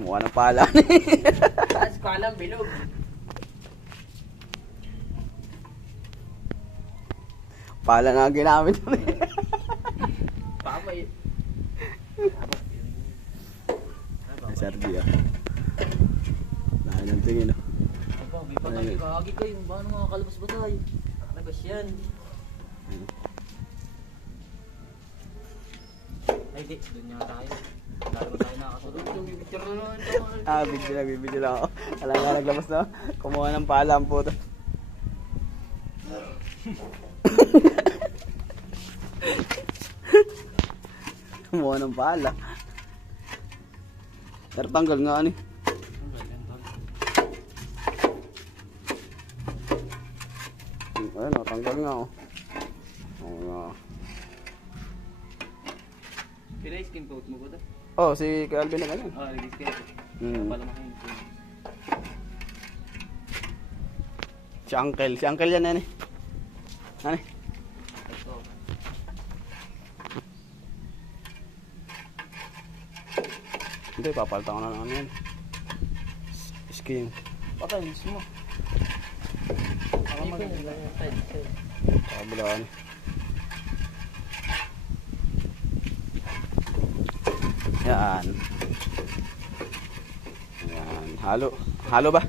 Mukha ng pala. Tapos ko alam, bilog. pala na ang ginamit mo. Pamay. Sergio. Lahat ng tingin, no? Aba, may patay kagi kayo. Paano mga kalabas ba tayo? Labas yan. Ay, di. Doon nga tayo. Lalo tayo nakasunod. Ah, video lang, video lang ako. Alam nga naglabas na. Kumuha ng pala ang puto. Kumuha ng pala. Pero tanggal nga ani. Ayun, oh, tanggal nga oh. Oo nga. Pinay-skin coat mo ba ito? Oh, si Calvin na ganyan. Lagi skin coat. Hmm. Si Uncle, si Uncle yan yan eh. Ano eh? Hindi, papalitan ko na lang ano yan. Skin. Patay, mismo. Ako maganda yung time. Kabilaan. Yan. Yan. Halo. Halo ba?